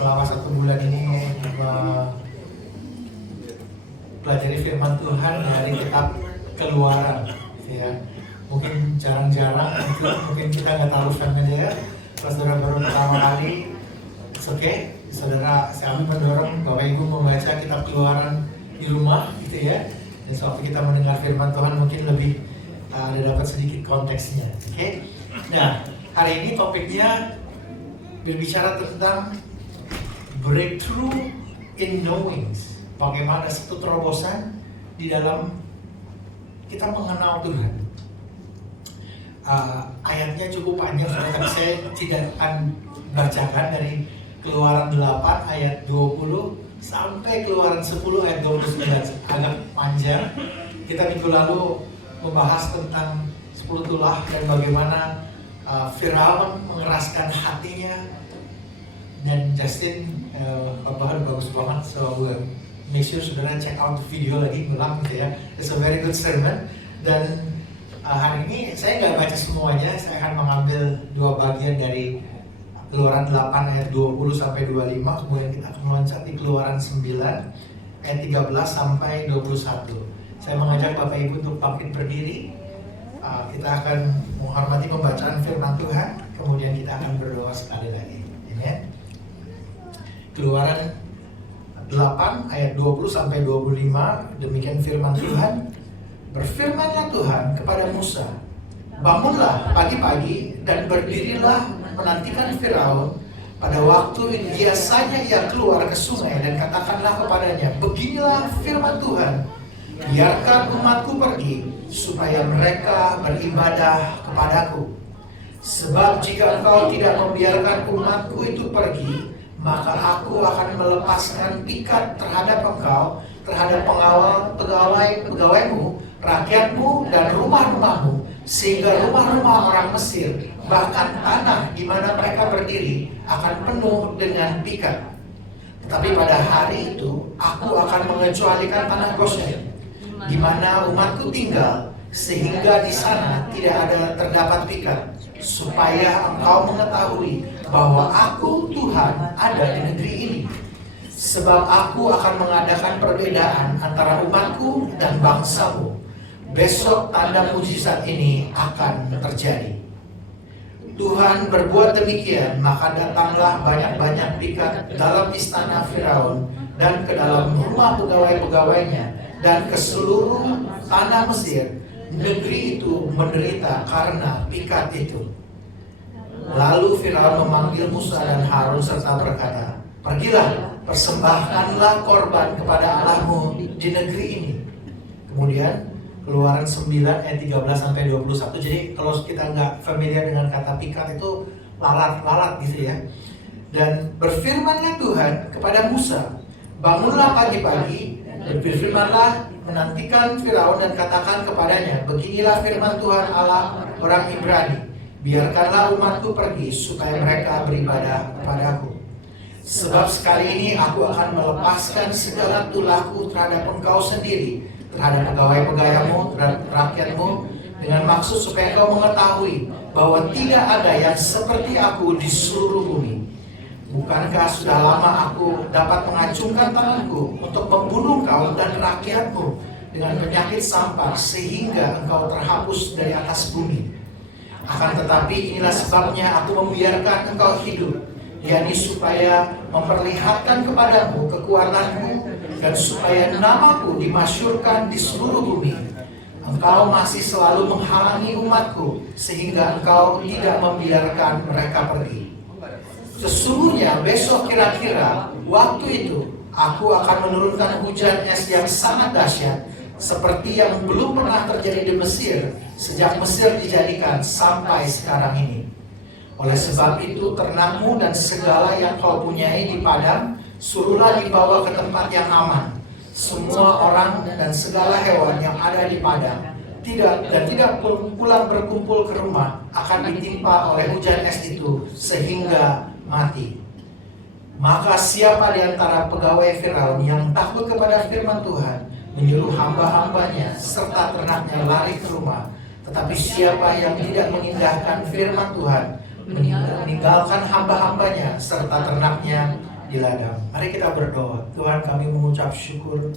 selama 1 bulan ini pelajari firman Tuhan dari kitab Keluaran, gitu ya. Mungkin jarang-jarang, mungkin kita nggak terlalu familiar. Kalau saudara baru pertama kali, oke, saudara, kami mendorong Bapak Ibu membaca kitab Keluaran di rumah, gitu ya. Dan sewaktu kita mendengar firman Tuhan mungkin lebih ada dapat sedikit konteksnya, oke? Nah, hari ini topiknya berbicara tentang breakthrough in knowing. Bagaimana satu terobosan di dalam kita mengenal Tuhan. Ayatnya cukup panjang, tapi saya tidak akan bacakan dari Keluaran 8 ayat 20 sampai Keluaran 10 ayat 29. Agak panjang. Kita minggu lalu membahas tentang 10 tulah dan bagaimana Firaun mengeraskan hatinya, dan Justin khotbahnya bagus banget, so make sure saudara check out video lagi ulang, gitu ya. It's a very good sermon. Dan hari ini saya nggak baca semuanya, saya akan mengambil 2 bagian dari Keluaran 8 ayat 20 sampai 25, kemudian kita akan meloncat di Keluaran 9 ayat 13 sampai 21. Saya mengajak Bapak Ibu untuk bangkit berdiri. Kita akan menghormati pembacaan firman Tuhan, kemudian kita akan berdoa sekali lagi. Amen. Keluaran 8 ayat 20 sampai 25, demikian firman Tuhan. Berfirmanlah Tuhan kepada Musa, bangunlah pagi-pagi dan berdirilah menantikan Firaun pada waktu biasanya ia keluar ke sungai, dan katakanlah kepadanya, beginilah firman Tuhan, biarkan umatku pergi supaya mereka beribadah kepadaku. Sebab jika engkau tidak membiarkan umatku itu pergi, maka aku akan melepaskan pikat terhadap engkau, terhadap pegawaimu, rakyatmu, dan rumah-rumahmu, sehingga rumah-rumah orang Mesir, bahkan tanah di mana mereka berdiri, akan penuh dengan pikat. Tetapi pada hari itu, aku akan mengecualikan tanah Goshen, di mana umatku tinggal, sehingga di sana tidak ada terdapat pikat, supaya engkau mengetahui bahwa aku Tuhan ada di negeri ini. Sebab aku akan mengadakan perbedaan antara umatku dan bangsamu. Besok tanda mujizat ini akan terjadi. Tuhan berbuat demikian, maka datanglah banyak-banyak pikat dalam istana Firaun dan ke dalam rumah pegawai-pegawainya dan ke seluruh tanah Mesir. Negeri itu menderita karena pikat itu. Lalu Firaun memanggil Musa dan Harun serta berkata, pergilah, persembahkanlah korban kepada Allahmu di negeri ini. Kemudian Keluaran 9 ayat 13 sampai 21. Jadi kalau kita nggak familiar dengan kata pikat itu lalat-lalat, gitu ya. Dan berfirmanlah Tuhan kepada Musa, bangunlah pagi-pagi, berfirmanlah menantikan Firaun dan katakan kepadanya, beginilah firman Tuhan Allah orang Ibrani, biarkanlah umatku pergi supaya mereka beribadah kepadaku. Sebab sekali ini aku akan melepaskan segala tulahku terhadap engkau sendiri, terhadap pegawai-pegawaimu, terhadap rakyatmu, dengan maksud supaya engkau mengetahui bahwa tidak ada yang seperti aku di seluruh bumi. Bukankah sudah lama aku dapat mengacungkan tanganku untuk membunuh engkau dan rakyatmu dengan penyakit sampar, sehingga engkau terhapus dari atas bumi. Akan tetapi inilah sebabnya aku membiarkan engkau hidup, yakni supaya memperlihatkan kepadamu kekuatanku, dan supaya namaku dimasyurkan di seluruh bumi. Engkau masih selalu menghalangi umatku, sehingga engkau tidak membiarkan mereka pergi. Sesungguhnya besok kira-kira waktu itu, aku akan menurunkan hujan es yang sangat dahsyat, seperti yang belum pernah terjadi di Mesir, sejak Mesir dijadikan sampai sekarang ini. Oleh sebab itu, ternakmu dan segala yang kau punyai di padang, suruhlah dibawa ke tempat yang aman. Semua orang dan segala hewan yang ada di padang tidak pulang berkumpul ke rumah akan ditimpa oleh hujan es itu sehingga mati. Maka siapa di antara pegawai Firaun yang takut kepada firman Tuhan menyuruh hamba-hambanya serta ternaknya lari ke rumah. Tetapi siapa yang tidak mengindahkan firman Tuhan, meninggalkan hamba-hambanya serta ternaknya di ladang. Mari kita berdoa. Tuhan, kami mengucap syukur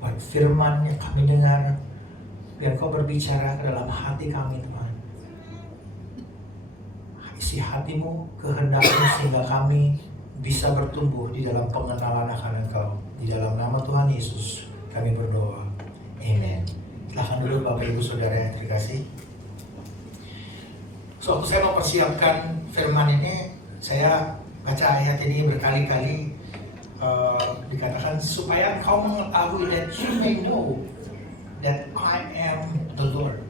buat firman yang kami dengar. Biar Kau berbicara ke dalam hati kami, Tuhan. Isi hatimu, kehendak-Mu, sehingga kami bisa bertumbuh di dalam pengenalan akan Engkau. Di dalam nama Tuhan Yesus kami berdoa. Amen. Silahkan dulu Bapak Ibu Saudara yang terkasih. Waktu saya mempersiapkan firman ini, saya baca ayat ini berkali-kali, dikatakan supaya kau mengetahui, that you may know that I am the Lord.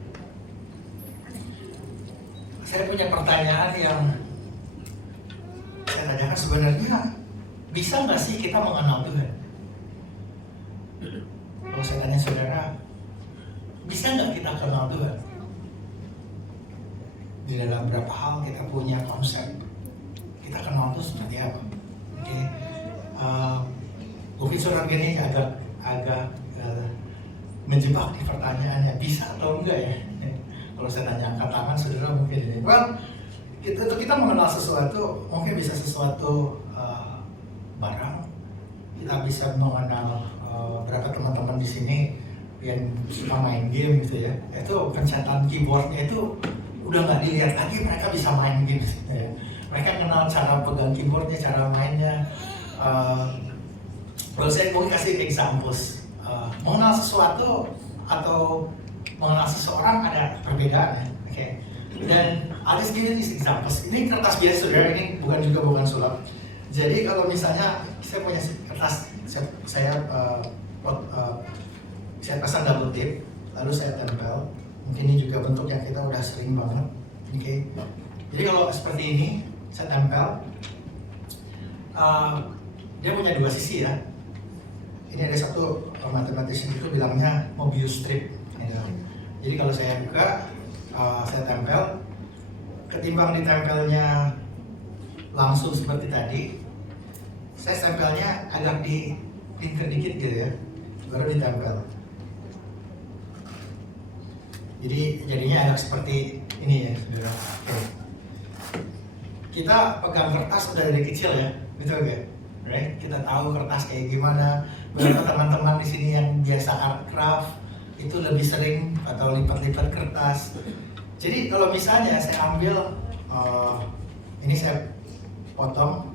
Saya punya pertanyaan yang saya tanyakan, sebenarnya bisa nggak sih kita mengenal Tuhan? Kalau saya tanya saudara, bisa nggak kita kenal Tuhan? Di dalam berapa hal kita punya konsep kita kenal itu seperti apa? Oke, mungkin saudara gini agak menjebak di pertanyaannya, bisa atau enggak ya? Kalau saya tanya angkat tangan, saudara mungkin ini. Well, kita mengenal sesuatu, mungkin bisa sesuatu barang. Kita bisa mengenal berapa teman-teman di sini yang suka main game gitu ya. Itu pencetakan keyboardnya itu udah nggak dilihat lagi, mereka bisa main game gitu ya. Mereka kenal cara pegang keyboardnya, cara mainnya. Kalau saya mau kasih examples, mengenal sesuatu atau mengenal seseorang ada perbedaan ya. Okay. Dan ada sedikit examples. Ini kertas biasa saudara, ini bukan sulap. Jadi kalau misalnya saya punya kertas, saya pasang double tape, lalu saya tempel. Mungkin ini juga bentuk yang kita udah sering banget. Okay. Jadi kalau seperti ini, saya tempel. Dia punya dua sisi ya. Ini ada satu mathematician itu bilangnya Mobius strip. Gitu. Jadi kalau saya buka, saya tempel. Ketimbang ditempelnya langsung seperti tadi, saya tempelnya agak ditingkat dikit gitu ya, baru ditempel. Jadi jadinya agak seperti ini ya, saudara. Oke. Kita pegang kertas udah dari kecil ya, betul gak? Right? Kita tahu kertas kayak gimana. Beberapa teman-teman di sini yang biasa art craft itu lebih sering atau lipat-lipat kertas. Jadi kalau misalnya saya ambil ini saya potong,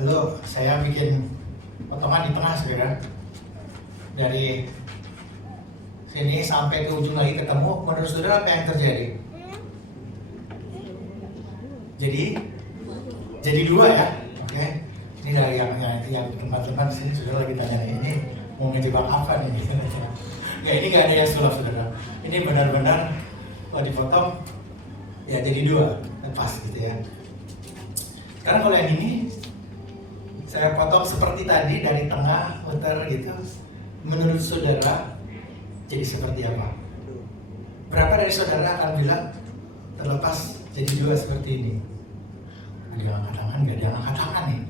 lalu saya bikin potongan di tengah, saudara. Dari sini sampai ke ujung lagi ketemu, menurut saudara apa yang terjadi? Jadi dua ya, oke? Ini dari yang tempat-tempat di sini saudara lagi tanya ini mau ngejebak apa nih? Ya ini nggak ada yang sulap saudara. Ini benar-benar kalau dipotong ya jadi dua, lepas gitu ya. Karena kalau yang ini saya potong seperti tadi dari tengah muter gitu, menurut saudara jadi seperti apa? Berapa dari saudara akan bilang terlepas jadi dua seperti ini? Ada yang angkat tangan, nggak ada yang angkat tangan nih.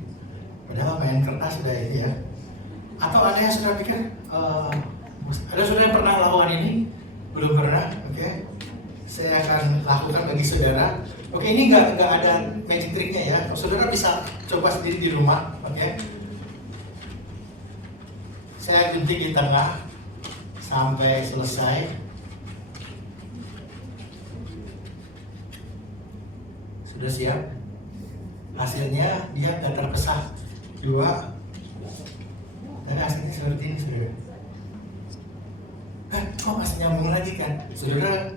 Padahal main kertas sudah ini ya. Atau ada yang saudara pikir, ada saudara yang pernah lakukan ini? Belum pernah, oke? Saya akan lakukan bagi saudara. Oke, ini nggak ada magic triknya ya. Saudara bisa coba sendiri di rumah, oke? Saya gunting di tengah sampai selesai. Sudah siap? Hasilnya dia tidak terpesah dua. Dan hasilnya seperti ini, saudara. Kok masih nyambung lagi kan? Saudara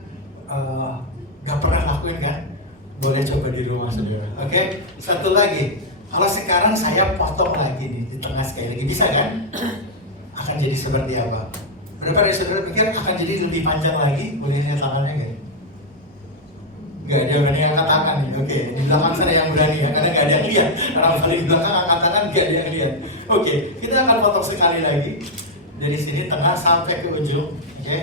nggak pernah lakuin kan? Boleh coba di rumah saudara. Oke, satu lagi. Kalau sekarang saya potong lagi nih di tengah sekali lagi, bisa kan? Akan jadi seperti apa? Berapa dari saudara pikir akan jadi lebih panjang lagi? Boleh lihat tangannya nggak? Nggak ada yang berani angkat tangan nih. Oke, di belakang sana yang berani ya, karena nggak ada yang lihat. Orang paling di belakang angkat tangan nggak ada yang lihat. Oke, kita akan potong sekali lagi dari sini tengah sampai ke ujung. Oke.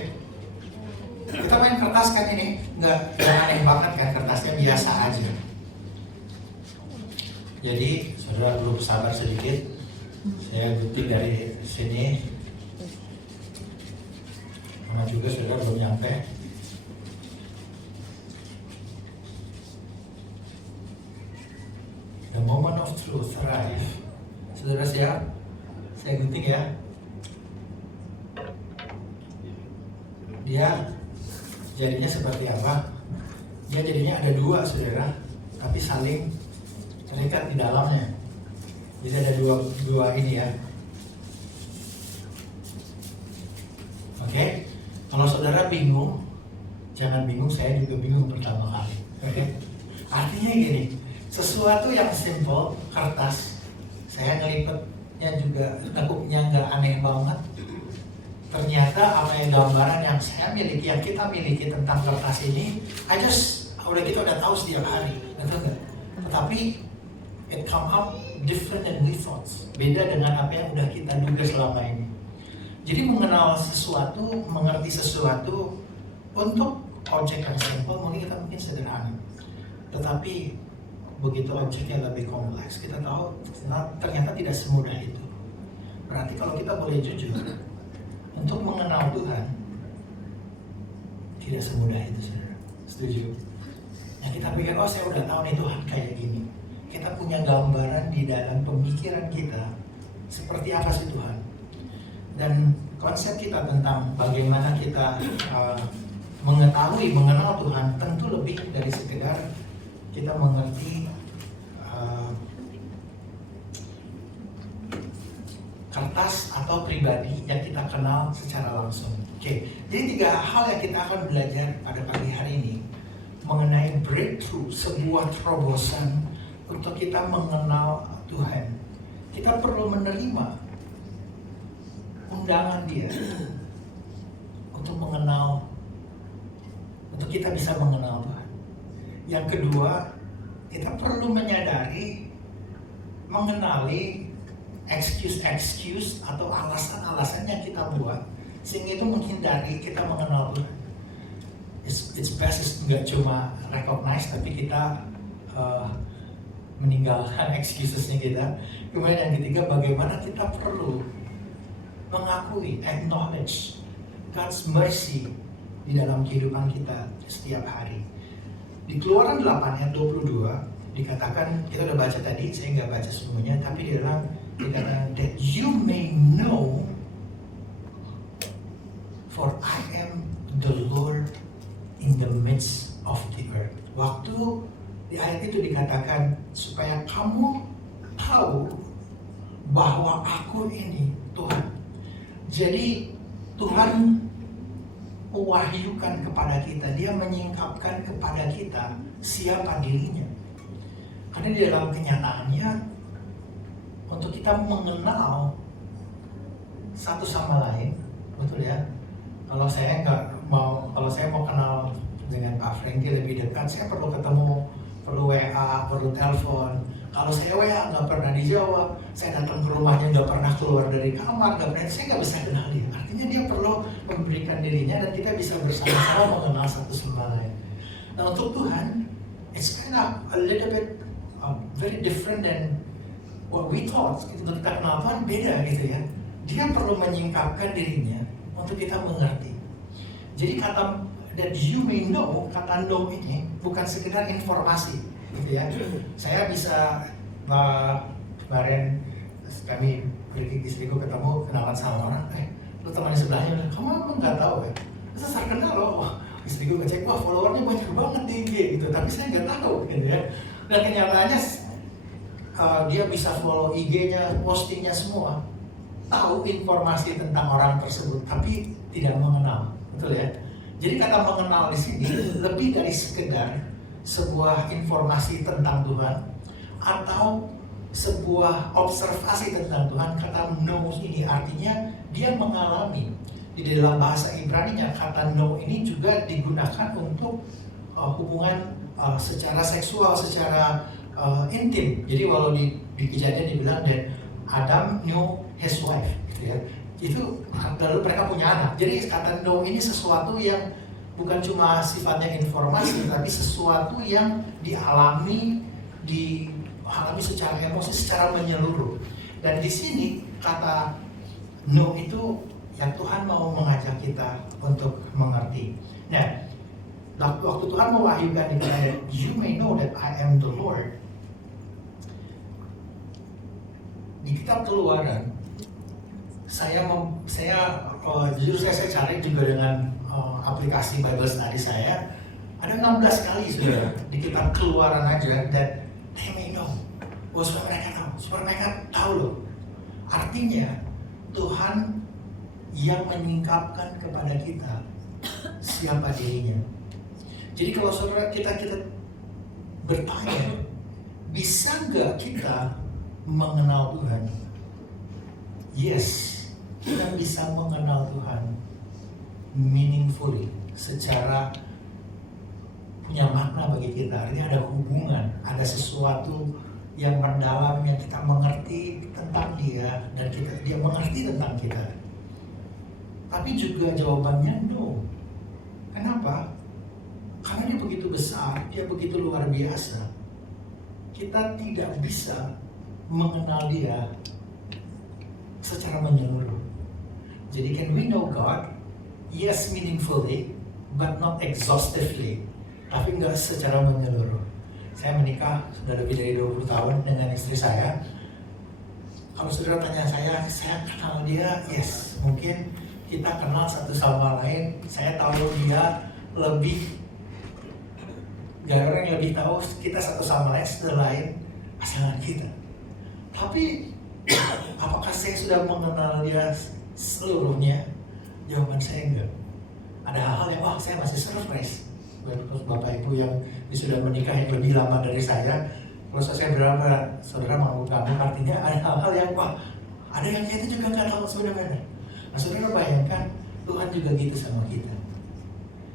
Kita main kertas kan ini, nggak aneh banget kan, kertasnya biasa aja. Jadi saudara perlu sabar sedikit. Saya gunting dari sini. Mana juga saudara belum nyampe. The moment of truth arrive. Saudara siap? Saya gunting ya. Dia jadinya seperti apa? Dia jadinya ada dua, saudara, tapi saling terikat di dalamnya. Jadi ada dua ini ya. Oke, kalau saudara bingung, jangan bingung. Saya juga bingung pertama kali. Oke, artinya gini, sesuatu yang simple, kertas, saya ngelipetnya juga tekuknya nggak aneh banget. Ternyata apa yang gambaran yang saya miliki, yang kita miliki tentang kertas ini, kita udah tahu setiap hari, betul nggak? Tetapi it come up different than we thought. Beda dengan apa yang udah kita duga selama ini. Jadi mengenal sesuatu, mengerti sesuatu untuk objek yang simple mungkin sederhana. Tetapi begitu objeknya lebih kompleks, kita tahu ternyata tidak semudah itu. Berarti kalau kita boleh jujur, untuk mengenal Tuhan tidak semudah itu, saudara. Setuju? Nah, kita pikir, oh saya udah tahu nih Tuhan kayak gini. Kita punya gambaran di dalam pemikiran kita seperti apa sih Tuhan. Dan konsep kita tentang bagaimana kita mengetahui, mengenal Tuhan tentu lebih dari sekedar kita mengerti kertas atau pribadi yang kita kenal secara langsung. Oke, jadi 3 hal yang kita akan belajar pada pagi hari ini mengenai breakthrough, sebuah terobosan untuk kita mengenal Tuhan. Kita perlu menerima undangan Dia untuk mengenal, untuk kita bisa mengenal Tuhan. Yang kedua, kita perlu menyadari, mengenali excuse atau alasan-alasan yang kita buat sehingga itu menghindari kita mengenal Tuhan. It's best nggak cuma recognize, tapi kita meninggalkan excusesnya kita. Kemudian yang ketiga, bagaimana kita perlu mengakui, acknowledge God's mercy di dalam kehidupan kita setiap hari. Di Keluaran 8 ayat 22 dikatakan, kita udah baca tadi, saya nggak baca semuanya, tapi dikatakan that you may know, for I am the Lord in the midst of the earth. Waktu di ayat itu dikatakan supaya kamu tahu bahwa aku ini Tuhan. Jadi Tuhan mewahyukan kepada kita, Dia menyingkapkan kepada kita siapa dirinya. Karena di dalam kenyataannya, untuk kita mengenal satu sama lain, betul ya. Kalau saya mau kenal dengan Pak Franky lebih dekat, saya perlu ketemu, perlu WA, perlu telepon. Kalau saya WA nggak pernah dijawab, saya datang ke rumahnya nggak pernah keluar dari kamar, saya nggak bisa kenal dia. Artinya dia perlu memberikan dirinya dan kita bisa bersama-sama mengenal satu sama lain. Nah, untuk Tuhan, it's kind of a little bit very different than what we thought. Untuk kita kenal Tuhan beda gitu ya. Dia perlu menyingkapkan dirinya untuk kita mengerti. Jadi kata that you may know, kata know ini bukan sekedar informasi gitu ya. Saya bisa kemarin kami pergi istriku ketemu, kenalan sama orang, lu teman sebelahnya, kamu emang nggak tahu ya? Terus saya kenal loh, istriku ngecek, wah followernya banyak banget di IG gitu, tapi saya nggak tahu gitu ya. Dan kenyataannya dia bisa follow IG-nya, postingnya semua, tahu informasi tentang orang tersebut, tapi tidak mengenal, betul ya? Jadi kata mengenal di sini lebih dari sekedar sebuah informasi tentang Tuhan atau sebuah observasi tentang Tuhan. Kata know ini artinya dia mengalami. Di dalam bahasa Ibrani-nya kata know ini juga digunakan untuk hubungan secara seksual, secara intim. Jadi walau di Kejadian dibilang that Adam knew his wife, gitu ya. Itu lalu mereka punya anak. Jadi kata know ini sesuatu yang bukan cuma sifatnya informasi, tapi sesuatu yang dialami secara emosi, secara menyeluruh. Dan di sini kata know itu yang Tuhan mau mengajak kita untuk mengerti. Nah, waktu Tuhan mewahyukan di ayat, you may know that I am the Lord. kitab Keluaran, jujur saya cari juga dengan aplikasi Bible Study saya, ada 16 kali sudah di kitab Keluaran aja that they may know, supaya mereka tahu loh. Artinya Tuhan yang menyingkapkan kepada kita siapa dirinya. Jadi kalau saudara kita bertanya, bisa nggak kita mengenal Tuhan? Yes, kita bisa mengenal Tuhan meaningfully, secara punya makna bagi kita. Artinya ada hubungan, ada sesuatu yang mendalam yang kita mengerti tentang Dia dan Dia mengerti tentang kita. Tapi juga jawabannya no. Kenapa? Karena Dia begitu besar, Dia begitu luar biasa. Kita tidak bisa mengenal Dia secara menyeluruh. Jadi can we know God? Yes, meaningfully, but not exhaustively. Tapi enggak secara menyeluruh. Saya menikah sudah lebih dari 20 tahun dengan istri saya. Kalau saudara tanya saya kenal dia, yes. Mungkin kita kenal satu sama lain. Saya tahu dia lebih, gak ada orang yang lebih tahu kita satu sama lain selain pasangan kita. Tapi apakah saya sudah mengenal dia seluruhnya? Jawaban saya enggak. Ada hal-hal yang saya masih surprise. Bapak Ibu yang sudah menikah yang lebih lama dari saya, kalau saya berapa saudara mau kamu, artinya ada hal-hal yang ada yang kita juga nggak tahu sebenarnya. Nah saudara bayangkan Tuhan juga gitu sama kita.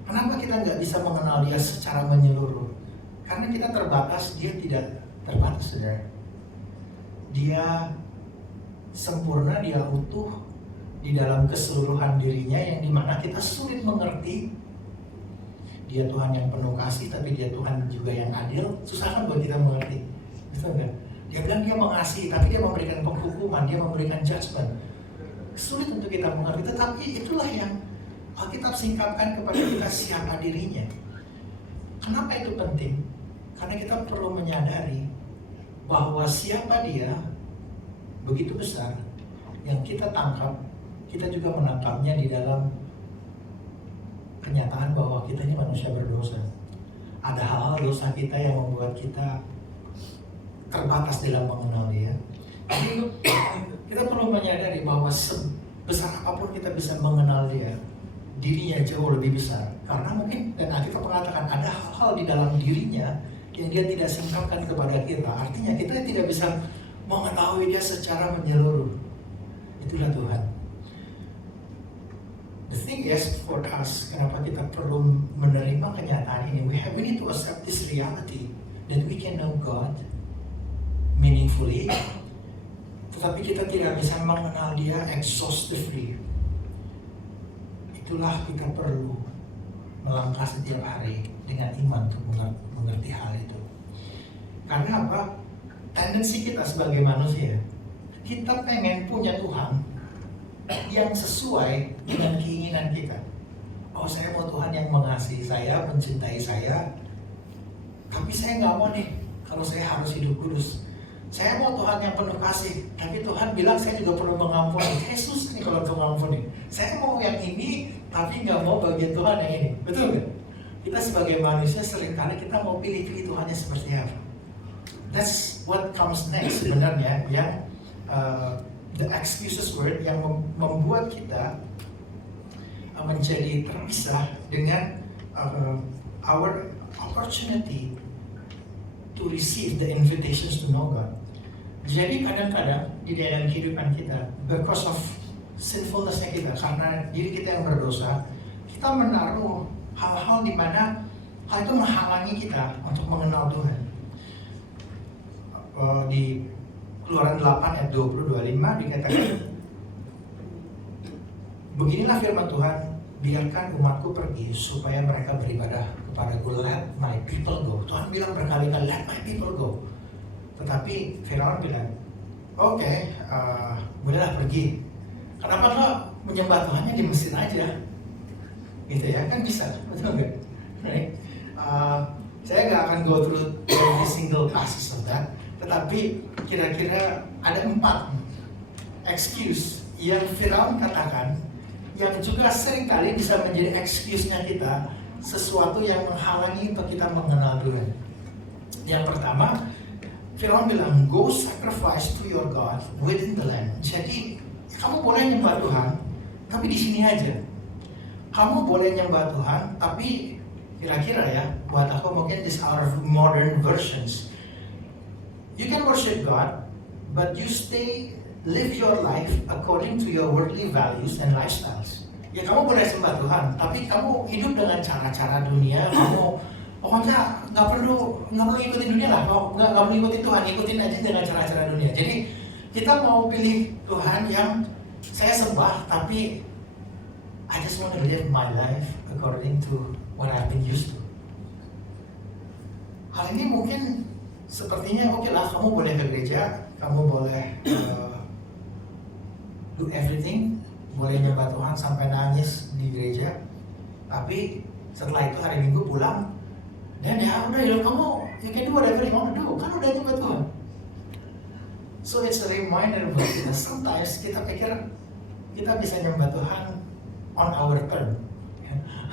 Kenapa kita nggak bisa mengenal Dia secara menyeluruh? Karena kita terbatas, Dia tidak terbatas, saudara. Dia sempurna, Dia utuh di dalam keseluruhan dirinya, yang dimana kita sulit mengerti. Dia Tuhan yang penuh kasih, tapi Dia Tuhan juga yang adil. Susah kan buat kita mengerti, betul nggak? Dia bilang Dia mengasihi, tapi Dia memberikan penghukuman, Dia memberikan judgment. Sulit untuk kita mengerti, tetapi itulah yang Alkitab singkapkan kepada kita siapa dirinya. Kenapa itu penting? Karena kita perlu menyadari bahwa siapa Dia begitu besar, yang kita tangkap, kita juga menangkapnya di dalam kenyataan bahwa kita ini manusia berdosa. Ada hal-hal dosa kita yang membuat kita terbatas dalam mengenal Dia. Jadi kita perlu menyadari bahwa sebesar apapun kita bisa mengenal Dia, dirinya jauh lebih besar. Karena mungkin, dan Alkitab mengatakan ada hal-hal di dalam dirinya yang Dia tidak singkapkan kepada kita. Artinya kita tidak bisa mengetahui Dia secara menyeluruh. Itulah Tuhan. The thing is for us, kenapa kita perlu menerima kenyataan ini? We need to accept this reality that we can know God meaningfully, tetapi kita tidak bisa mengenal Dia exhaustively. Itulah kita perlu melangkah setiap hari dengan iman untuk mengerti hal itu. Karena apa? Tendensi kita sebagai manusia, kita pengen punya Tuhan yang sesuai dengan keinginan kita. Saya mau Tuhan yang mengasihi saya, mencintai saya, tapi saya nggak mau nih kalau saya harus hidup kudus. Saya mau Tuhan yang penuh kasih, tapi Tuhan bilang saya juga perlu mengampuni. Susah nih kalau untuk mengampuni. Saya mau yang ini, tapi nggak mau bagian Tuhan yang ini. Betul nggak? Kita sebagai manusia seringkali kita mau pilih-pilih Tuhannya seperti apa. That's what comes next sebenarnya, yang the excuses word yang membuat kita menjadi terpisah dengan our opportunity to receive the invitations to know God. Jadi kadang-kadang di dalam kehidupan kita, because of sinfulness-nya kita, karena diri kita yang berdosa, kita menaruh hal-hal di mana hal itu menghalangi kita untuk mengenal Tuhan. Di Keluaran 8 ayat 20-25 dikatakan, beginilah firman Tuhan, biarkan umatku pergi supaya mereka beribadah kepadaku. Let my people go. Tuhan bilang berkali-kali, let my people go. Tetapi Firaun bilang, oke, bolehlah pergi. Kenapa nggak menyembah Tuhannya di Mesir aja? Gitu ya, kan bisa, betul nggak? Right? Saya nggak akan go through every single passes of that. Tetapi kira-kira ada 4 excuse yang Firaun katakan, yang juga seringkali bisa menjadi excuse-nya kita, sesuatu yang menghalangi untuk kita mengenal Tuhan. Yang pertama, Firaun bilang, go sacrifice to your God within the land. Jadi, kamu boleh nyembah Tuhan, tapi di sini aja. Kamu boleh nyembah Tuhan, tapi kira-kira ya, buat aku mungkin these are modern versions. You can worship God, but you live your life according to your worldly values and lifestyles. Ya kamu boleh sembah Tuhan, tapi kamu hidup dengan cara-cara dunia. Kamu pokoknya nggak perlu ikutin dunia lah. Nggak perlu ikutin Tuhan, ikutin aja dengan cara-cara dunia. Jadi kita mau pilih Tuhan yang saya sembah, tapi I just want to live my life according to what I've been used to. Hal ini mungkin sepertinya oke lah, kamu boleh ke gereja, kamu boleh do everything, boleh nyembah Tuhan sampai nangis di gereja, tapi setelah itu hari Minggu pulang, dan ya udah ya kamu, you can do whatever you want to do, kan udah nyembah Tuhan. So it's a reminder buat kita, sometimes kita pikir kita bisa nyembah Tuhan on our term.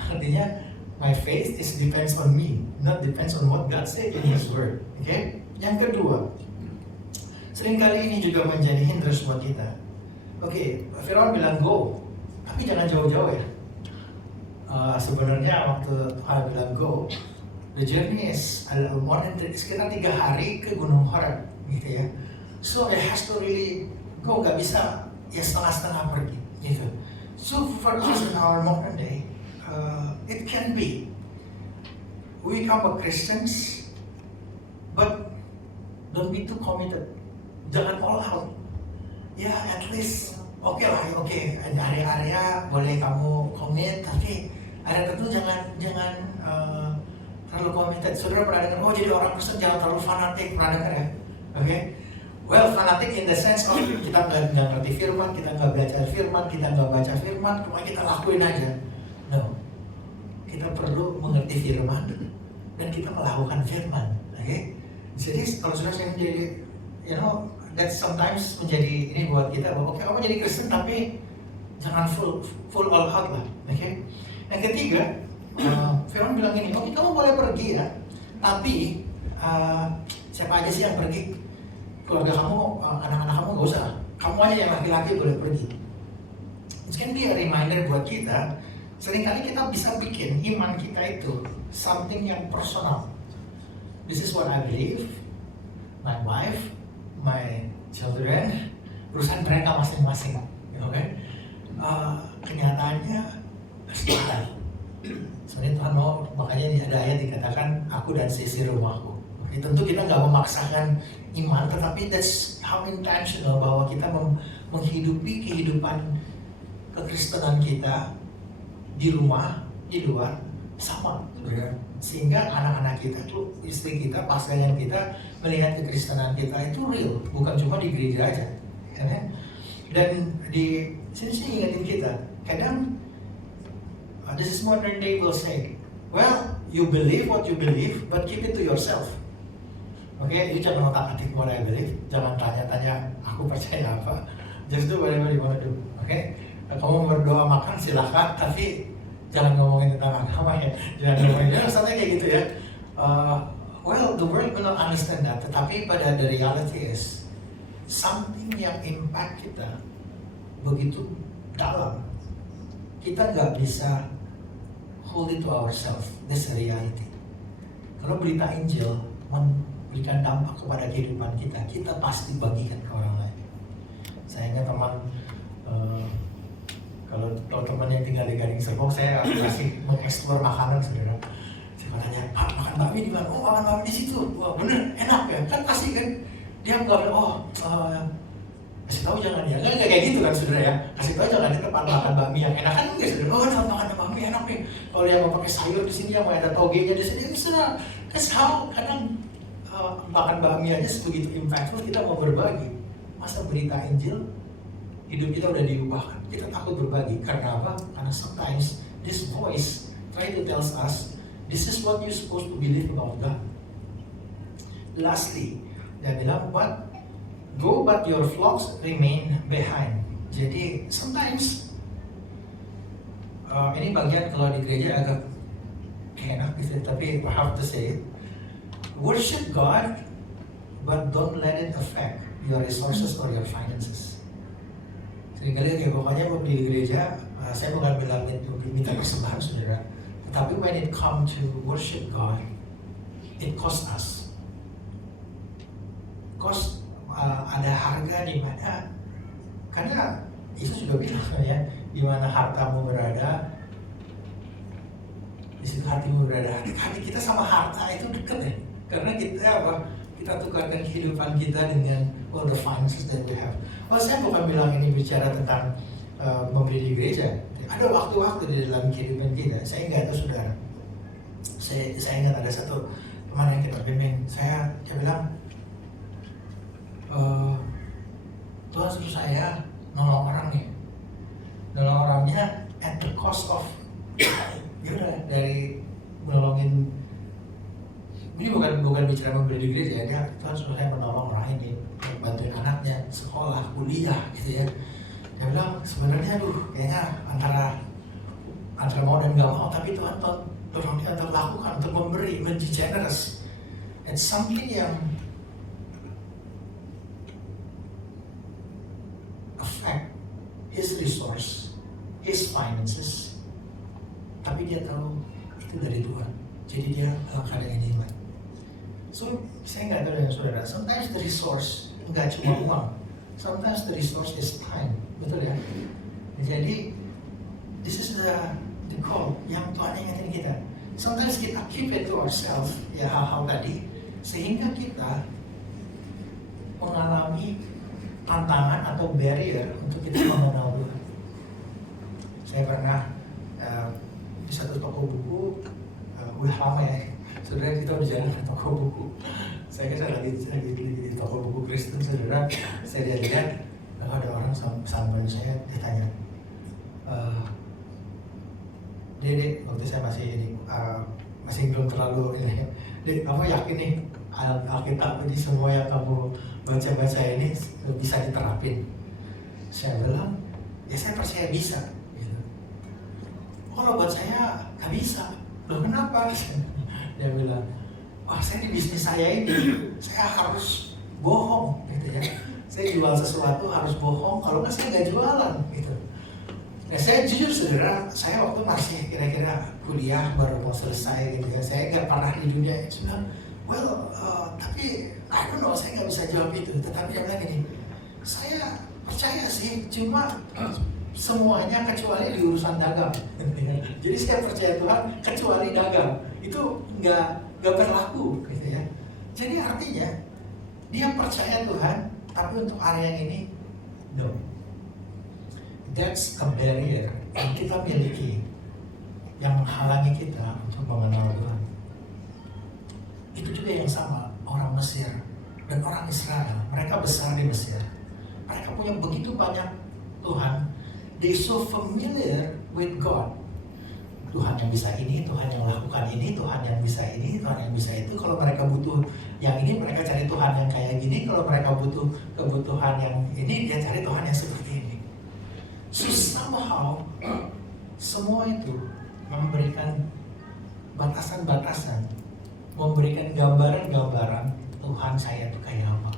Artinya, my faith depends on me, not depends on what God said in His Word. Okay? Yang kedua, seringkali ini juga menjadi hindrance buat kita. Oke, Firaun bilang go, tapi jangan jauh-jauh ya. Sebenarnya waktu Tuhan bilang go, the journey is sekitar 3 hari ke Gunung Horeb, gitu ya. So it has to really go, gak bisa ya setengah-setengah pergi, gitu. So for us in our modern day, it can be we become Christians, but don't be too committed. Jangan all out. Ya at least oke lah, oke. Ada area-area boleh kamu komit, tapi area tertentu jangan terlalu committed. Saudara pernah dengar, oh jadi orang Kristen jangan terlalu fanatik, pernah dengar ya? Oke? Well, fanatik in the sense of kita nggak ngerti firman, kita nggak belajar firman, kita nggak baca firman, cuma kita lakuin aja. No, kita perlu mengerti firman dan kita melakukan firman. Oke? Jadi kalau sudah saya menjadi, that sometimes menjadi ini buat kita bahwa oke, kamu jadi Kristen tapi jangan full all out lah. Oke? Yang ketiga, Firaun bilang ini, oke kamu boleh pergi ya, tapi siapa aja sih yang pergi? Keluarga kamu, anak-anak kamu gak usah. Kamu aja yang laki-laki boleh pergi. It can be a reminder buat kita. Seringkali kita bisa bikin iman kita itu something yang personal. This is what I believe. My wife, my children, urusan mereka masing-masing. Oke? Kenyataannya sebenarnya Tuhan mau, makanya ada ayat dikatakan aku dan sisi rumahku. Tentu kita nggak memaksakan iman, tetapi that's how intentional bahwa kita menghidupi kehidupan kekristenan kita di rumah, di luar, sama. Sehingga anak-anak kita tuh, istri kita, pasangan kita melihat kekristenan kita itu real, bukan cuma di gereja aja. Dan di sini ingatin kita, kadang this is modern day will say, well, you believe what you believe, but keep it to yourself. Oke, you jangan otak-atik what I believe, jangan tanya-tanya aku percaya apa, just do whatever you want to do. Oke, kamu berdoa makan silahkan, tapi jangan ngomongin tentang agama ya, jangan ngomongin, santai kayak gitu ya. Well, the world will not understand that, tetapi pada the reality is something yang impact kita begitu dalam, kita nggak bisa hold it to ourselves. That's a reality. Kalau berita Injil memberikan dampak kepada kehidupan kita, kita pasti bagikan ke orang lain. Saya ingat teman, kalau teman yang tinggal di Gading Serpong, saya masih mengeksplor makanan, saudara. Saya tanya, Pak, makan bakmi di mana? Oh, makan bakmi di situ. Wah, bener, enak ya? Kan pasti kan? Dia nggak bilang, kasih tahu jangan ya. Nggak kayak gitu kan, saudara ya. Kasih tahu jangan di tempat makan bakmi yang enak kan enggak, saudara. Oh, tempat makan bakmi enak nih. Kalau dia mau pakai sayur di sini, yang mau ada togenya di sini, bisa. Kasih tahu, kadang makan bakmi aja sebegitu impactful, kita mau berbagi. Masa berita Injil, hidup kita udah diubahkan. Kita takut berbagi. Karena apa? Karena sometimes this voice try to tell us, this is what you supposed to believe about God. Lastly, dia bilang, but Go but your flocks remain behind. Jadi sometimes ini bagian kalau di gereja agak enak gitu, tapi I have to say, worship God, but don't let it affect your resources or your finances. Seringkali ya pokoknya mau di gereja, saya bukan bilang itu minta persembahan saudara, tetapi when it come to worship God, it cost us. Ada harga di mana, karena Yesus juga bilang ya, di mana hartamu berada, di situ hatimu berada. Hati kita sama harta itu dekat ya, karena kita tukarkan kehidupan kita dengan all the finances that we have. Saya bukan bilang ini bicara tentang memberi di gereja. Ada waktu-waktu di dalam kehidupan kita. Saya ingat itu saudara. Saya ingat ada satu teman yang kita bimbing. Dia bilang, Tuhan suruh saya nolong orang nih. Nolong orangnya at the cost of yaudah, dari menolongin. Ini bukan bicara memberi di gereja ya. Tuhan suruh saya menolong orang ini, bantuin anaknya sekolah, kuliah gitu ya. Dia bilang sebenarnya kayaknya antara mau dan nggak mau, tapi Tuhan dorong dia untuk lakukan, untuk memberi, menjadi generous. It's something yang affect his resource, his finances, tapi dia tahu itu dari Tuhan, jadi dia lakukan dengan iman. So saya nggak tahu dengan saudara, sometimes the resource nggak cuma uang, sometimes the resource is time, betul ya? Jadi this is the call yang Tuhan ingatin kita. Sometimes kita keep it to ourselves, ya hal-hal tadi, sehingga kita mengalami tantangan atau barrier untuk kita mengenal Tuhan. Saya pernah di satu toko buku, udah lama ya, saudara, kita udah jalan ke toko buku. Saya lagi di toko buku Kristen, saudara. Saya lihat ada orang sampai saya, dia tanya, Dek, waktu saya masih belum terlalu ini, Dek, kamu yakin nih Alkitab ini semua yang kamu baca-baca ini bisa diterapin? Saya bilang, ya saya percaya bisa. Gitu. Kalau buat saya nggak bisa. Loh kenapa? Dia bilang, saya di bisnis saya ini, saya harus bohong, gitu ya. Saya jual sesuatu harus bohong, kalau nggak saya nggak jualan, gitu. Nah, saya jujur saudara, saya waktu masih kira-kira kuliah baru mau selesai gitu ya, saya nggak pernah di dunia itu. Bilang, tapi I don't know, saya nggak bisa jawab itu. Tetapi dia bilang gini, saya percaya sih, cuma semuanya kecuali di urusan dagang. Jadi saya percaya Tuhan kecuali dagang, itu nggak berlaku gitu ya. Jadi artinya dia percaya Tuhan, tapi untuk area yang ini no. That's a barrier yang kita miliki, yang menghalangi kita untuk mengenal Tuhan. Itu juga yang sama orang Mesir dan orang Israel. Mereka besar di Mesir. Mereka punya begitu banyak Tuhan. They so familiar with God. Tuhan yang bisa ini, Tuhan yang lakukan ini, Tuhan yang bisa ini, Tuhan yang bisa itu. Kalau mereka butuh yang ini, mereka cari Tuhan yang kayak gini. Kalau mereka butuh kebutuhan yang ini, dia cari Tuhan yang seperti ini. So somehow semua itu memberikan batasan-batasan, memberikan gambaran-gambaran Tuhan saya itu kayak apa.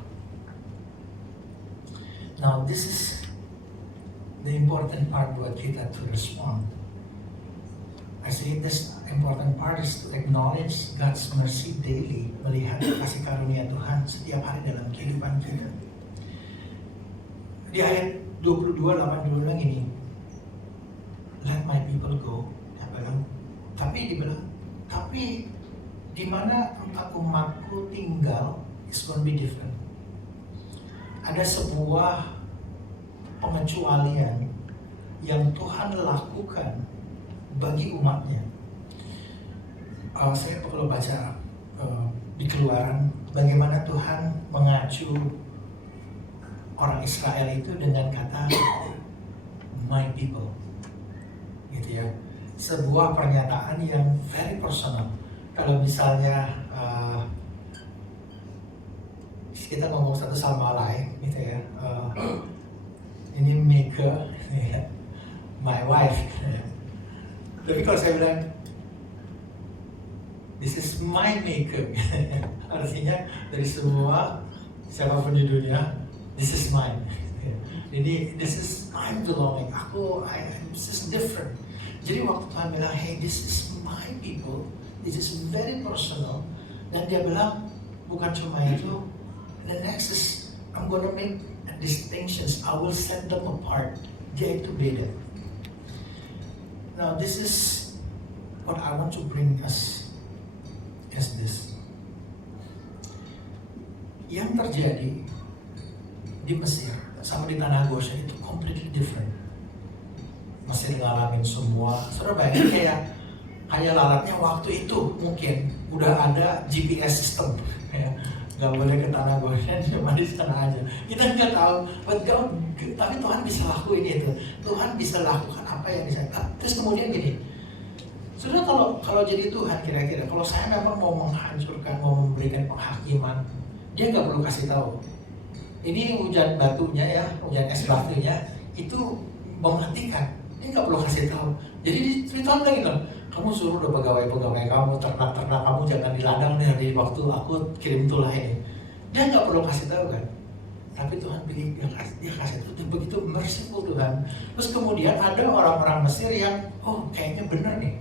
Now this is the important part buat kita to respond. I say this important part is to acknowledge God's mercy daily, melihat kasih karunia Tuhan setiap hari dalam kehidupan kita. Di ayat 22:8 dibilang gini, let my people go. Tapi di mana tempat umatku tinggal is going to be different. Ada sebuah pengecualian yang Tuhan lakukan bagi umatnya. Saya kalau baca di Keluaran, bagaimana Tuhan mengacu orang Israel itu dengan kata my people, gitu ya. Sebuah pernyataan yang very personal. Kalau misalnya kita ngomong satu sama lain gitu ya. Ini Mika, my wife. Tapi kalau saya bilang, this is my maker, artinya dari semua siapapun di dunia, this is mine. Jadi this is my belonging. This is different. Jadi waktu Tuhan bilang, hey, this is my people, this is very personal, dan dia bilang bukan cuma itu. The next is I'm gonna make distinctions. I will set them apart. Dia itu beda. Now this is what I want to bring us as this. Yang terjadi di Mesir sama di tanah Goshen itu completely different. Mesir ngalamin semua. Saudara bayangin kayak lalatnya waktu itu mungkin udah ada GPS system. Ya. Gak boleh ke tanah Goshen, cuma di sana aja. Kita nggak tahu, tapi Tuhan bisa lakuin itu. Tuhan bisa lakukan apa yang bisa. Terus kemudian gini, sudah kalau jadi Tuhan kira-kira, kalau saya memang mau menghancurkan, mau memberikan penghakiman, dia nggak perlu kasih tahu. Ini hujan batunya ya, hujan es batunya itu mematikan. Dia nggak perlu kasih tahu. Jadi diceritakan lagi loh. Kamu suruh udah pegawai-pegawai kamu, ternak-ternak kamu jangan di ladang nih di waktu aku kirim tulah ini. Dia nggak perlu kasih tahu kan. Tapi Tuhan pilih dia kasih itu begitu merciful Tuhan. Terus kemudian ada orang-orang Mesir yang kayaknya bener nih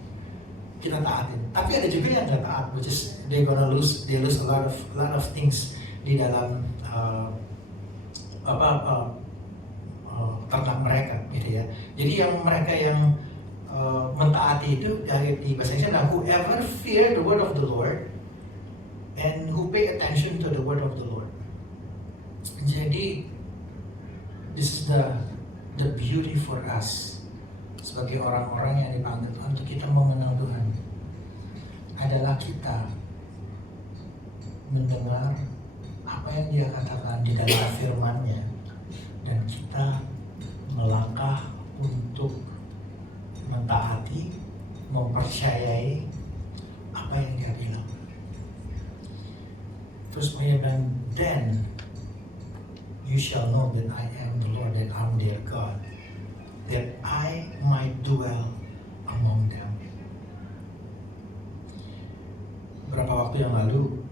kita taatin. Tapi ada juga yang nggak taat, which is they lose a lot of things di dalam ternak mereka gitu ya. Jadi yang mereka yang mentaati itu dari di bahasa Inggris, whoever fear the word of the Lord and who pay attention to the word of the Lord. Jadi this is the beauty for us sebagai orang-orang yang dipanggil Tuhan untuk kita mengenal Tuhan adalah kita mendengar apa yang Dia katakan di dalam firman-Nya dan kita melangkah untuk mentaati, mempercayai apa yang Dia bilang. Terus dia bilang, then you shall know that I am the Lord, that I'm their God, that I might dwell among them. Beberapa waktu yang lalu,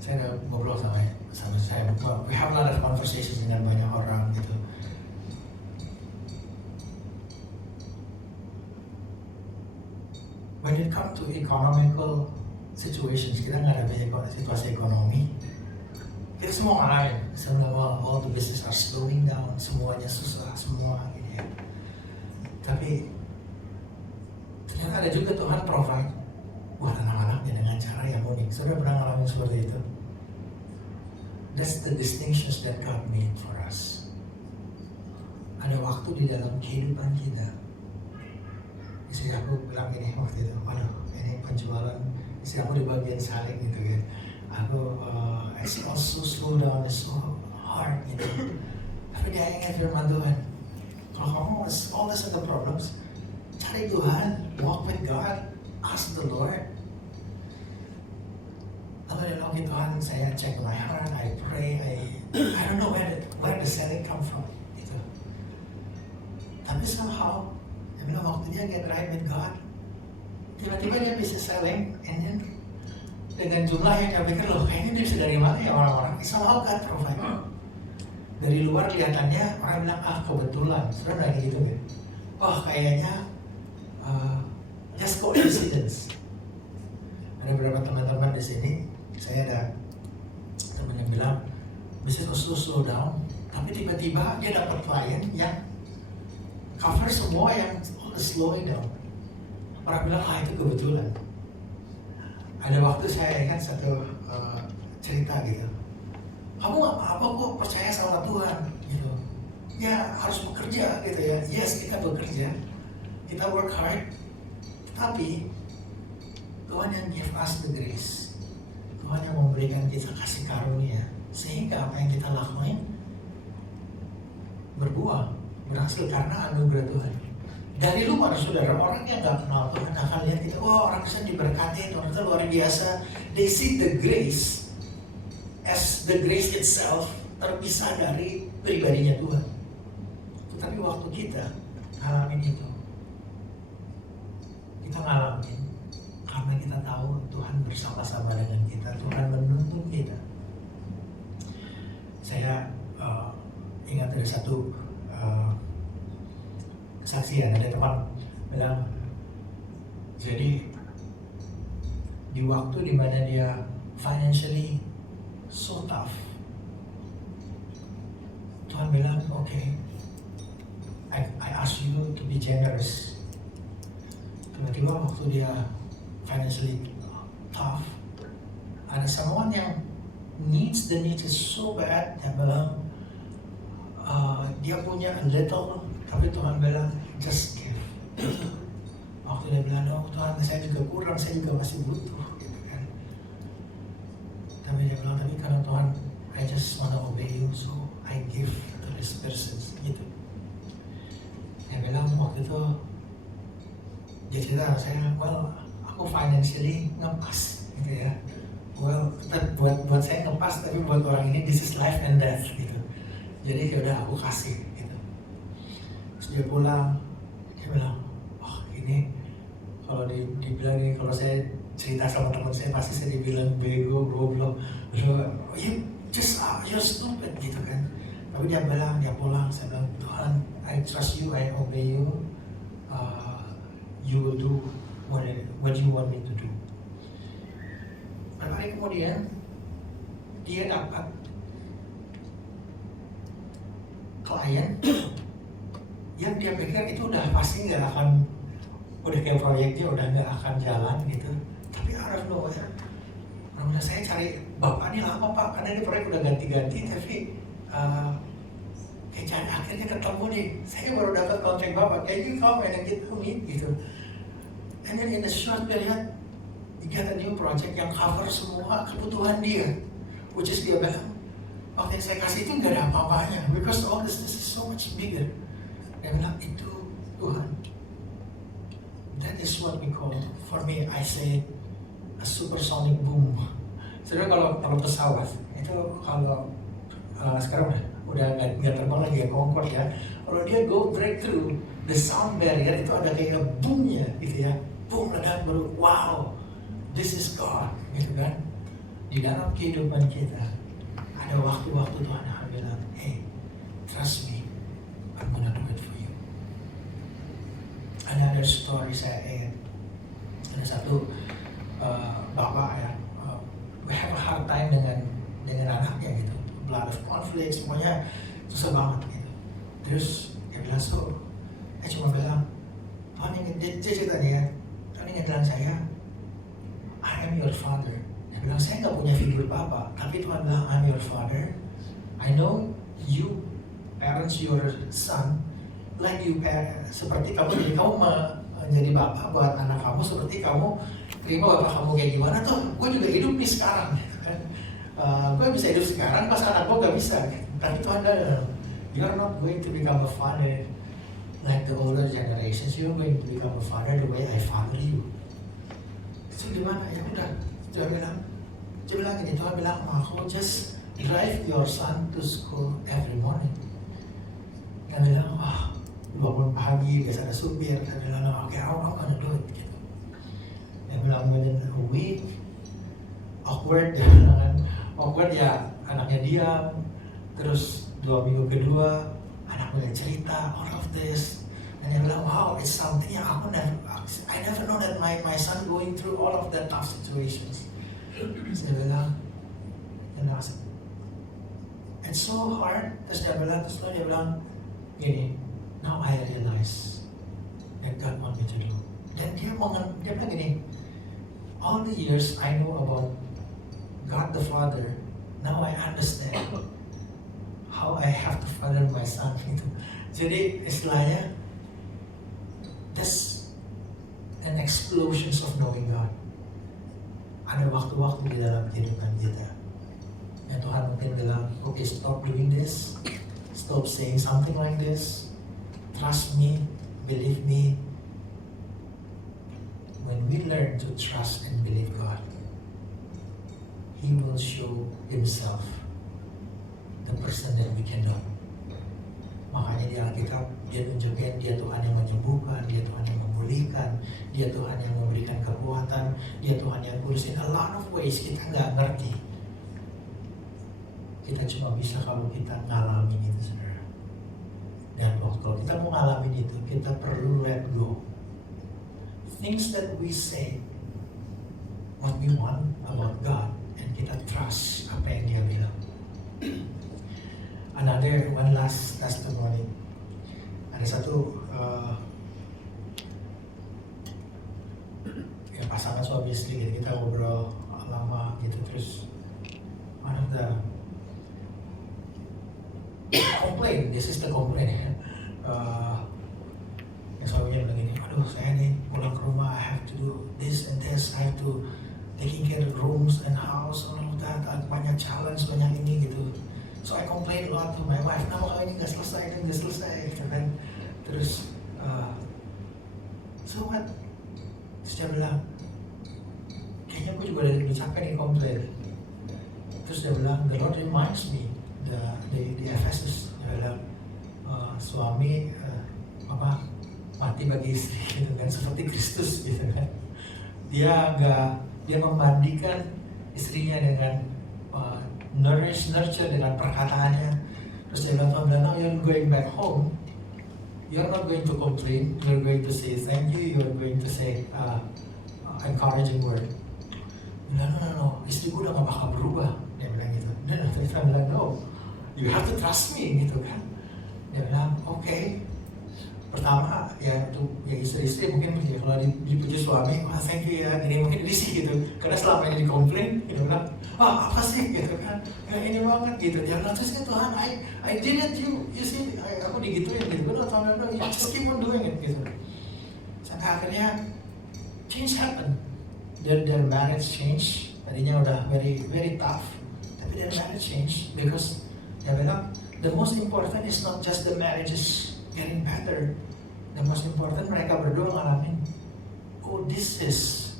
saya udah ngobrol sama saya. We have a lot of conversations dengan banyak orang gitu. When it comes to economical situations, kita nggak ada situasi ekonomi. Kita semua ngalamin, semua all the business are slowing down, semuanya susah, semua gitu ya. Tapi ternyata ada juga Tuhan provide buat anak-anaknya dengan cara yang unik. Saudara pernah ngalamin seperti itu? That's the distinctions that God made for us. Ada waktu di dalam kehidupan kita. Istri aku bilang gini waktu itu, ini penjualan, istri aku di bagian saling gitu kan. It's also slow down, it's so hard gitu. Tapi dia ingat firman Tuhan. Kalau kamu all this are the problems, cari Tuhan, walk with God, ask the Lord. Lalu dia bilang, Tuhan, saya check my heart, I pray, I don't know where the selling come from. Gitu. Tapi somehow, dia bilang waktu dia get right with God, tiba-tiba dia bisa selling, and then dengan jumlah yang dia pikir, kayaknya dia bisa dari mana ya orang-orang? Somehow God provide. Dari luar kelihatannya, orang bilang, kebetulan. Sudah kayak gitu kan? Kayaknya just coincidence. Ada beberapa teman-teman di sini, saya ada teman yang bilang bisnis slow down, tapi tiba-tiba dia dapat klien yang cover semua yang slowing down. Orang bilang itu kebetulan. Ada waktu saya ingat satu cerita gitu. Kamu nggak apa-apa kok, percaya sama Tuhan gitu. Ya harus bekerja gitu ya. Yes, kita bekerja, kita work hard, tapi Tuhan yang give us the grace. Tuhan yang memberikan kita kasih karunia, sehingga apa yang kita lakukan berbuah, berhasil karena anugerah Tuhan. Dari luar saudara, orang yang nggak kenal Tuhan akan lihat kita, wah orang Kristen diberkati, orang itu luar biasa. They see the grace as the grace itself terpisah dari pribadinya Tuhan. Tetapi waktu kita ngalamin itu, kita ngalamin karena kita tahu Tuhan bersama-sama dengan kita, Tuhan menuntun kita. Saya ingat ada satu kesaksian, ada teman bilang, jadi di waktu dimana dia financially so tough, Tuhan bilang, okay, I ask you to be generous. Tiba-tiba waktu dia financially tough, ada someone yang needs, the needs is so bad, dia bilang, dia punya a little, tapi Tuhan bilang, just give. Waktu dia bilang, oh Tuhan, saya juga kurang, saya juga masih butuh, gitu kan. Tapi dia bilang, tapi karena Tuhan, I just wanna obey you, so I give to this person, gitu. Dia bilang waktu itu, dia cerita, saya, well, aku financially ngepas, gitu ya. Well, buat saya ngepas, tapi buat orang ini, this is life and death, gitu. Jadi yaudah aku kasih, gitu. Terus dia pulang, dia bilang, oh ini kalau dibilang ini, kalau saya cerita sama teman saya pasti saya dibilang bego, goblok, you're stupid, gitu kan. Tapi dia bilang, dia pulang, saya bilang, Tuhan, I trust you, I obey you, you will do what you want me to do. Beberapa hari kemudian dia dapat klien yang dia pikir itu udah pasti nggak akan, udah kayak proyeknya udah nggak akan jalan gitu. Tapi harus loh ya, namanya saya cari bapak ini lama pak, karena ini proyek udah ganti-ganti, tapi kayak cari akhirnya ketemu nih, saya baru dapat kontrak bapak, kayak you come and get to me gitu. And then in a short period, you get a new project yang cover semua kebutuhan dia, which is dia bilang, waktu yang saya kasih itu nggak ada apa-apanya, because all this is so much bigger. Dia bilang itu Tuhan. That is what we call, for me, I say, a supersonic boom. Sebenarnya kalau pesawat itu kalau sekarang udah nggak terbang lagi ya, Concorde ya. Kalau dia go breakthrough the sound barrier itu ada kayak boomnya gitu ya, boom ledak baru, wow, this is God, gitu kan. Di dalam kehidupan kita ada waktu-waktu Tuhan akan bilang, hey, trust me, I'm gonna do it for you. Another story saya ingat, ada satu bapak ya, we have a hard time dengan anaknya gitu, a lot of conflict, semuanya susah banget gitu. Terus dia bilang, saya cuma bilang, Tuhan ingin, dia cerita dia, Tuhan ingin bilang saya, I am your father. Dia bilang, saya nggak punya figur papa, tapi Tuhan bilang, I'm your father. I know you parents your son like you parents, seperti kamu, jadi kamu menjadi bapak buat anak kamu, seperti kamu terima bapak kamu kayak gimana tuh, gue juga hidup nih sekarang, gitu kan. Gue bisa hidup sekarang, pas anak gue gak bisa, gitu. Tapi Tuhan bilang, you're not going to become a father like the older generations, you're going to become a father the way I father you. Itu gimana? Ya udah, dia bilang gini, Tuhan bilang sama aku, just drive your son to school every morning. Dia bilang, bangun pagi, biasa ada supir. Dia bilang, okay, I'm gonna do it, gitu. Dia bilang, within a week, awkward, dia bilang kan, awkward ya, anaknya diam, terus 2 minggu kedua, anak mulai cerita, all of this. Dan dia bilang, wow, it's something yang I never know that my son going through all of that tough situations. Terus dia bilang, it's so hard. Terus dia bilang, gini, now I realize that God want me to do. Dan dia bilang gini, all the years I know about God the Father, now I understand how I have to father my son. Gitu. Jadi istilahnya, there's an explosion of knowing God. Ada waktu-waktu di dalam kehidupan kita yang Tuhan mungkin bilang, okay, stop doing this, stop saying something like this, trust me, believe me, when we learn to trust and believe God, He will show Himself the person that we can know. Makanya di Alkitab, Dia tunjukin Dia Tuhan yang menyembuhkan, Dia Tuhan yang memulihkan, Dia Tuhan yang memberikan kekuatan, Dia Tuhan yang kudus. In a lot of ways kita nggak ngerti. Kita cuma bisa kalau kita ngalamin itu, saudara. Dan kalau kita mau ngalamin itu, kita perlu let go. Things that we say, what we want about God, and kita trust apa yang Dia bilang. One last testimony. Ada satu pasangan suami istri gitu, kita ngobrol lama gitu, terus one of the complain, this is the complaint ya. Yang suaminya bilang gini, aduh saya nih pulang ke rumah, I have to do this and this, I have to taking care of rooms and house and all that, banyak challenge, banyak ini gitu. So I complain a lot to my wife, kenapa kali ini gak selesai gitu kan. Terus so what? Terus dia bilang, kayaknya gue juga udah capek nih komplain. Terus dia bilang, the Lord reminds me the Ephesus. Dia bilang, suami mati bagi istri gitu kan, seperti Kristus gitu kan. Dia memandikan istrinya dengan nurture dengan perkataannya. Terus dia bilang, now you're going back home, you're not going to complain, you're going to say thank you, you're going to say encouraging word. Dia bilang, no, istri gue udah gak bakal berubah. Dia bilang gitu. Dan terus dia bilang, no, you have to trust me gitu kan. Dia bilang, okay. Pertama ya untuk ya istri-istri mungkin ya kalau dipuji suami, wah thank you ya, ini mungkin risih gitu. Karena selama ini dikomplain, dia bilang, wah apa sih gitu kan, ya ini banget gitu. Dia bilang, terus ya Tuhan, I did it, you see, aku digituin gitu. No, you just keep on doing it gitu. Sampai akhirnya change happen. Their marriage change. Tadinya udah very tough, tapi their marriage change because dia bilang, the most important is not just the marriage is getting better. The most important mereka berdua ngalamin, oh this is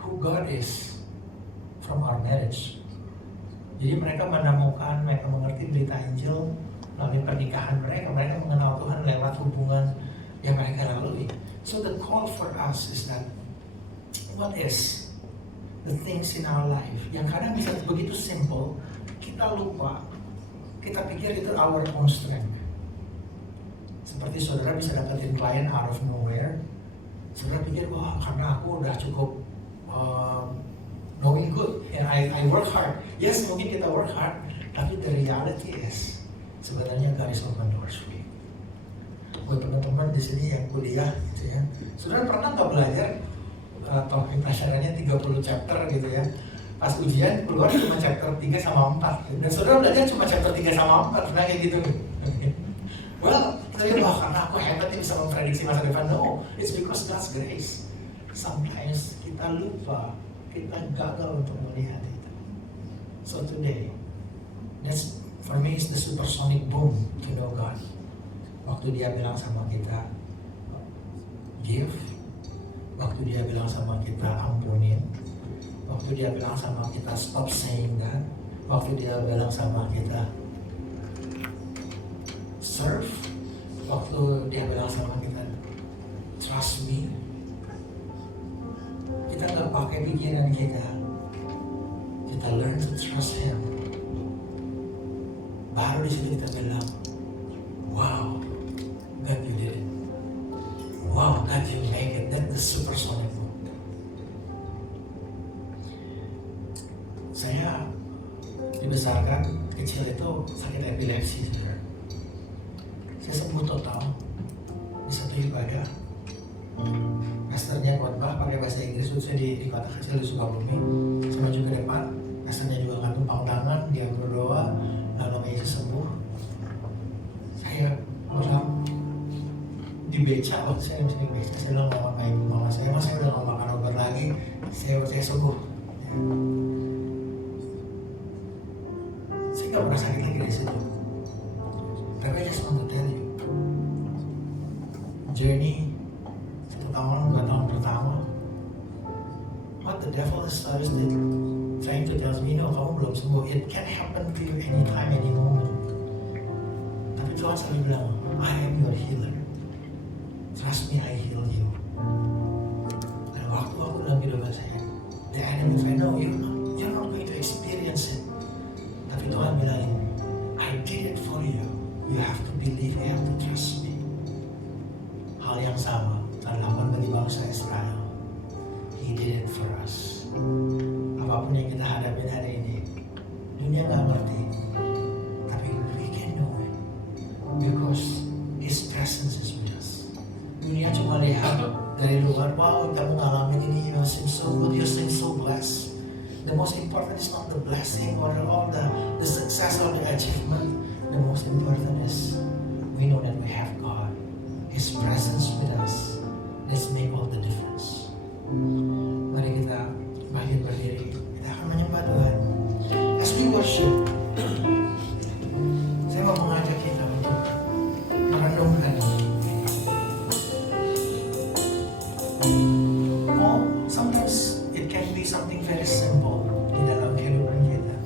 who God is from our marriage. Jadi mereka menemukan, mereka mengerti berita Injil melalui pernikahan mereka. Mereka mengenal Tuhan lewat hubungan yang mereka lalui. So the call for us is that what is the things in our life yang kadang bisa begitu simple, kita lupa, kita pikir itu our own strength. Seperti saudara bisa dapetin klien out of nowhere, saudara pikir, wah karena aku udah cukup knowing good, and I work hard. Yes, mungkin kita work hard, tapi the reality is sebenarnya God is open doors for you. Buat teman-teman di sini yang kuliah gitu ya, saudara pernah nggak belajar topik pelajarannya 30 chapter gitu ya, pas ujian keluar cuma chapter 3 sama 4 gitu. Dan saudara belajar cuma chapter 3 sama 4, pernah kayak gitu? Well, saya karena aku hebat nih bisa memprediksi masa depan. No, it's because God's grace. Sometimes kita lupa, kita gagal untuk melihat itu. So today, that's for me is the supersonic boom to know God. Waktu Dia bilang sama kita, give. Waktu Dia bilang sama kita, ampunin. Waktu Dia bilang sama kita, stop saying that. Waktu Dia bilang sama kita, serve. Waktu Dia bilang sama kita, trust me. Kita gak pakai pikiran kita learn to trust Him. Baru di sini kita bilang, wow, God you did it. Wow, God you make it. That's the supersonic boom. Saya dibesarkan kecil itu sakit epilepsi. Saya sembuh total di satu ibadah. Pastornya khotbah pakai bahasa Inggris, saya di kota kecil di Sukabumi. Saya maju ke depan, pastornya juga nggak tumpang tangan, dia berdoa, lalu Yesus sembuh. Saya bilang di beca, waktu saya masih di beca, saya bilang sama mama saya, mas saya udah nggak makan obat lagi, saya sembuh. Saya nggak pernah sakit lagi di situ. Tapi I just want to tell you, the stories that trying to tell me, no, kamu belum sembuh. It can happen to you anytime, any moment. Tapi Tuhan selalu bilang, I am your healer. Trust me, I heal you. Dan waktu aku dalam kehidupan saya, the enemy said, no, you're not going to experience it. Tapi Tuhan bilang, I did it for you. You have to believe, you have to trust me. Hal yang sama Tuhan lakukan bagi bangsa Israel. He did it for us. Apapun yang kita hadapi hari ini, dunia nggak ngerti, tapi we can know it because His presence is with us. Dunia cuma lihat dari luar, wow, kamu ngalamin ini, you seem so good, you seem so blessed. The most important is not the blessing or all the success or the achievement. The most important is we know that we have God. His presence with us. Let's make all the difference. Mari kita berdiri. Kita akan menyembah Tuhan. As we worship, saya mau mengajak kita untuk merenungkan. Oh, sometimes it can be something very simple di dalam kehidupan kita.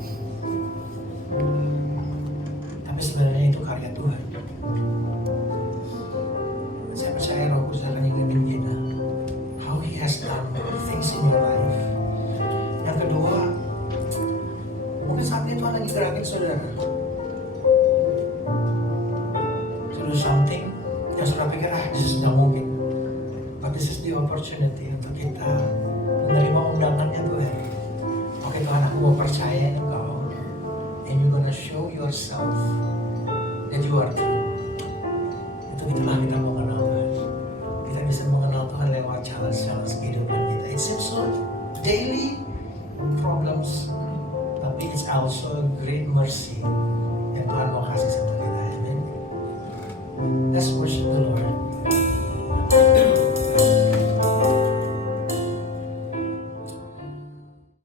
Tapi sebenarnya itu karya Tuhan. Saya percaya Roh Kudus akan ingetin kita how He has done things in your life. Yang kedua, mungkin saat ini Tuhan lagi gerakin saudara. Sudah something yang saudara pikir, this is not mungkin. But this is the opportunity untuk kita menerima undangannya Tuhan. Oke Tuhan, aku mau percaya Engkau. And you're gonna show yourself that you are true. Itulah kita mengenal Tuhan. Kita bisa mengenal Tuhan lewat challenge-challenge kehidupan kita. It seems so daily problems, tapi it's also a great mercy yang Tuhan mau kasih sama kita. Amen. Let's worship the Lord.